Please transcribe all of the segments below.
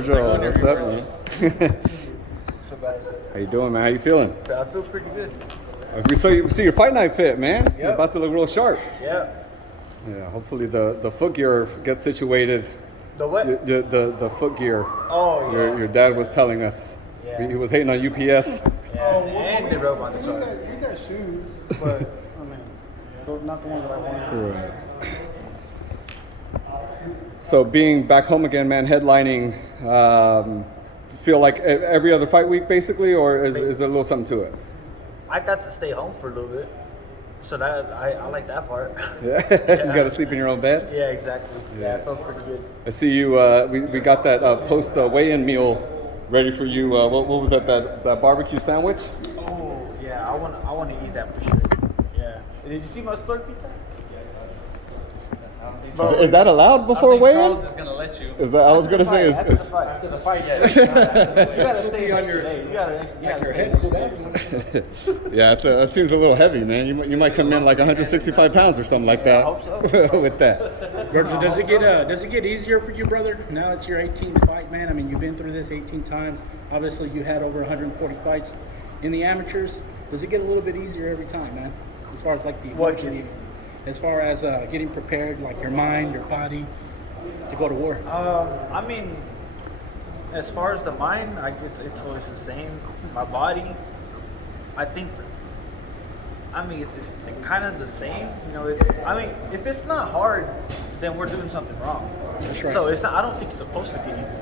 Virgil. What's up, man? So guys, How you doing, man? How you feeling? I feel pretty good. We see your fight night fit, man. Yep. You're about to look real sharp. Yeah. Yeah. Hopefully the foot gear gets situated. The what? The foot gear. Oh yeah. Your dad was telling us. Yeah. He was hating on UPS. Yeah. And the rope on the top. You got shoes, but I mean, not the ones that I wanted. Right. So being back home again, man, headlining. Feel like every other fight week, basically, or is there a little something to it? I got to stay home for a little bit, so that I like that part. Yeah. You got to sleep in your own bed. Yeah, exactly. Yeah, it felt pretty good. I see you. We got that post weigh-in meal ready for you. What was that? That barbecue sandwich? Oh yeah, I want to eat that for sure. Yeah. Did you see my slurp pizza? Is that allowed before weigh-in? Charles is gonna let you. Is that? I was gonna say. After the fight, yeah. You gotta stay on your. You gotta stay. Yeah, that seems a little heavy, man. You might come in like 165 pounds or something like that. I hope so. With that. Virgil, does it get easier for you, brother? Now it's your 18th fight, man. I mean, you've been through this 18 times. Obviously, you had over 140 fights in the amateurs. Does it get a little bit easier every time, man? As far as like the What emotions, as far as getting prepared, like your mind, your body, to go to war. I mean, as far as the mind, it's always the same. My body, I think. I mean, it's kind of the same. You know, if it's not hard, then we're doing something wrong. That's right. So it's not. I don't think it's supposed to get easy.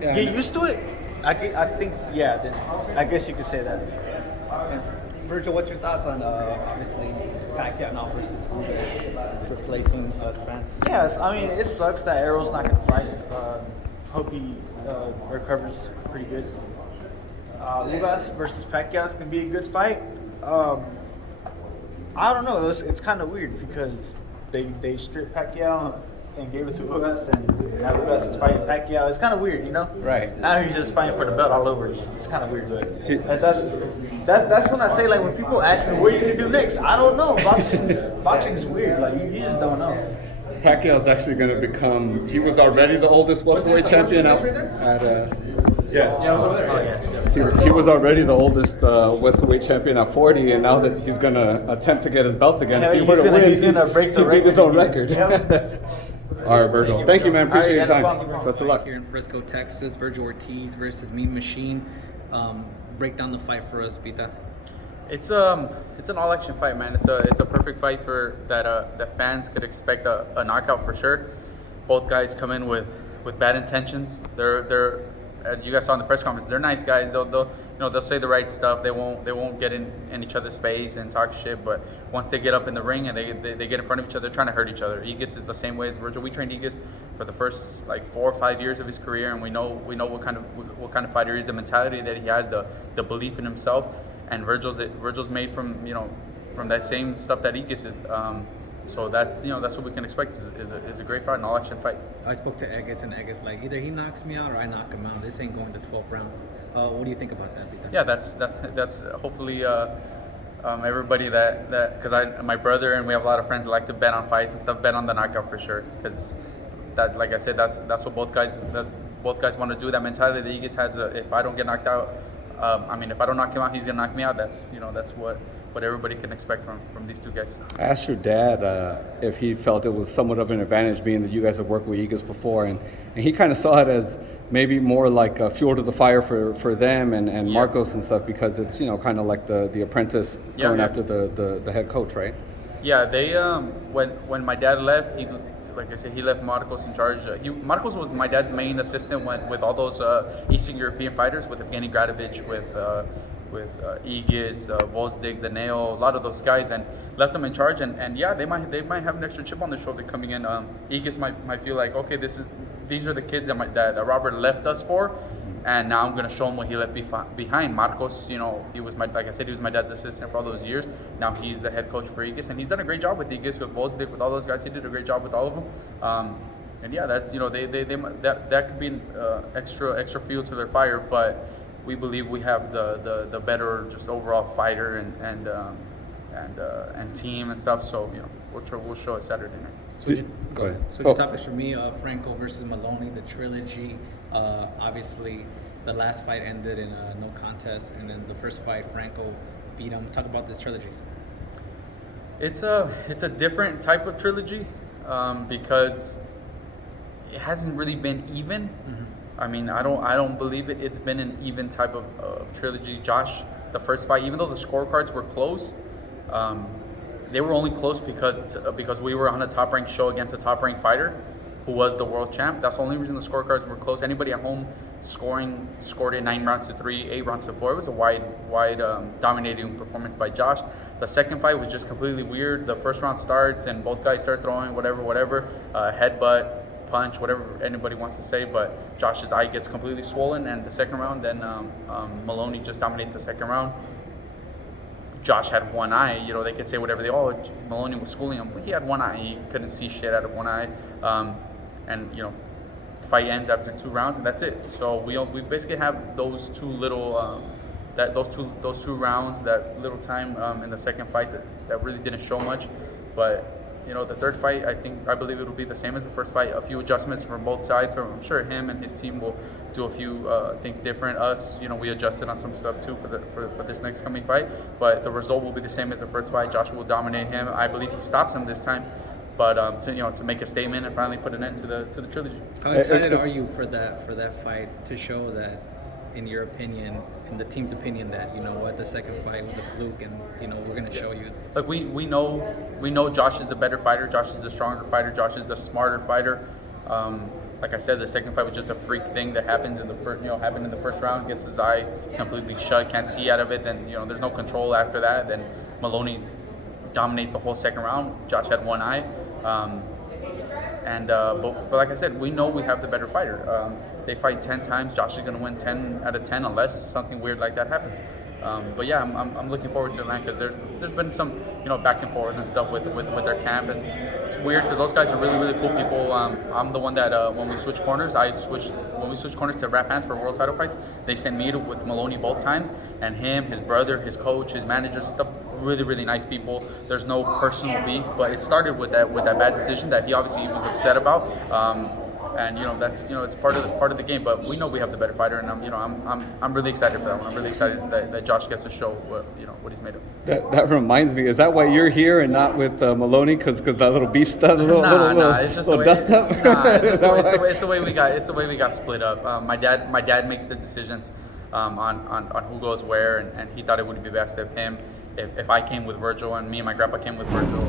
Yeah, Get used to it. I think. Yeah. Then I guess you could say that. Virgil, what's your thoughts on obviously Pacquiao now versus Ugas replacing Spence? Yes. I mean, it sucks that Errol's not gonna fight. Hope he recovers pretty good. Ugas versus Pacquiao is gonna be a good fight. I don't know. It's kind of weird because they stripped Pacquiao and gave it to Ugas, and now Ugas is fighting Pacquiao. It's kind of weird, you know? Right. Now he's just fighting for the belt all over. It's kind of weird, but that's when I say, like, when people ask me what are you gonna do next, I don't know. Boxing is weird. Like you just don't know. Pacquiao's actually going to become. He was already the oldest welterweight champion out at. Yeah, I was over there. Oh yeah. He was already the oldest welterweight champion at 40, and now that he's going to attempt to get his belt again, if he were to win, he's gonna break the he'd beat his own record. Yep. All right, Virgil. Thank you, man. Appreciate your All right, time. Best of luck. Here in Frisco, Texas, Virgil Ortiz versus Mean Machine. Break down the fight for us, PITA. It's an all action fight, man. It's a perfect fight for that fans could expect a knockout for sure. Both guys come in with bad intentions. They're as you guys saw in the press conference, they're nice guys. They'll say the right stuff. They won't get in each other's face and talk shit. But once they get up in the ring and they get in front of each other, they're trying to hurt each other. Aegis is the same way as Virgil. We trained Aegis for the first like 4 or 5 years of his career, and we know what kind of fighter he is, the mentality that he has, the belief in himself. And Virgil's made from that same stuff that Aegis is. So that's what we can expect is a great fight, an all-action fight. I spoke to Aegis, and Aegis like either he knocks me out or I knock him out. This ain't going to 12 rounds. What do you think about that, PITA? Yeah, that's hopefully everybody that because my brother and we have a lot of friends that like to bet on fights and stuff, bet on the knockout for sure, because that, like I said, that's what both guys want to do. That mentality that Aegis has, if I don't get knocked out, if I don't knock him out, he's gonna knock me out. That's what everybody can expect from these two guys. I asked your dad if he felt it was somewhat of an advantage, being that you guys have worked with Aegis before, and he kind of saw it as maybe more like a fuel to the fire for them and Marcos and stuff, because it's kind of like the apprentice going after the head coach, right? Yeah, they when my dad left, like I said, he left Marcos in charge. Marcos was my dad's main assistant with all those Eastern European fighters, with Evgeny Gradovich, with Aegis, Vozdik, the Nail, a lot of those guys, and left them in charge. And yeah, they might have an extra chip on their shoulder coming in. Aegis might feel like, okay, these are the kids that Robert left us for, and now I'm gonna show him what he left behind. Marcos, he was like I said, he was my dad's assistant for all those years. Now he's the head coach for Aegis, and he's done a great job with Aegis, with Vozdik, with all those guys. He did a great job with all of them. And yeah, that's that could be extra fuel to their fire, but we believe we have the better just overall fighter, and and team and stuff. So we'll show it Saturday night. Go ahead. Switching topics for me, Franco versus Maloney, the trilogy. Obviously, the last fight ended in a no contest, and then the first fight, Franco beat him. Talk about this trilogy. It's a different type of trilogy because it hasn't really been even. I mean, I don't believe it's been an even type of trilogy. Josh, the first fight, even though the scorecards were close, they were only close because we were on a top-ranked show against a top-ranked fighter who was the world champ. That's the only reason the scorecards were close. Anybody at home scored it 9-3, 8-4. It was a wide dominating performance by Josh. The second fight was just completely weird. The first round starts and both guys start throwing whatever, headbutt, punch, whatever anybody wants to say, but Josh's eye gets completely swollen, and the second round, then Maloney just dominates the second round. Josh had one eye. They could say whatever Maloney was schooling him. He had one eye. He couldn't see shit out of one eye. And the fight ends after 2 rounds, and that's it. So we basically have those two little those two rounds, that little time in the second fight that really didn't show much. But the third fight, I believe it will be the same as the first fight. A few adjustments from both sides. I'm sure him and his team will do a few things different. Us, we adjusted on some stuff too for this next coming fight. But the result will be the same as the first fight. Joshua will dominate him. I believe he stops him this time. But to make a statement and finally put an end to the trilogy. How excited are you for that fight, to show that, in your opinion, in the team's opinion, that the second fight was a fluke, and we're gonna show you? Like we know Josh is the better fighter. Josh is the stronger fighter. Josh is the smarter fighter. Like I said, the second fight was just a freak thing that happens in the first, happened in the first round. Gets his eye completely shut, can't see out of it. Then there's no control after that. Then Maloney dominates the whole second round. Josh had one eye. But like I said, we know we have the better fighter. They fight 10 times. Josh is going to win 10 out of 10 unless something weird like that happens. But yeah, I'm looking forward to it because there's been some back and forth and stuff with their camp, and it's weird because those guys are really cool people. I'm the one that when we switch corners to wrap hands for world title fights, they send me with Maloney both times, and him, his brother, his coach, his managers and stuff. Really nice people. There's no personal beef, but it started with that bad decision that he obviously was upset about. And that's it's part of the game. But we know we have the better fighter, and I'm really excited for that one. I'm really excited that Josh gets to show what he's made of. That reminds me. Is that why you're here and not with Maloney? Because that little beef stuff, Nah, it's just little dust up. It's the way we got split up. My dad makes the decisions on who goes where, and he thought it would be best if I came with Virgil and me and my grandpa came with Virgil.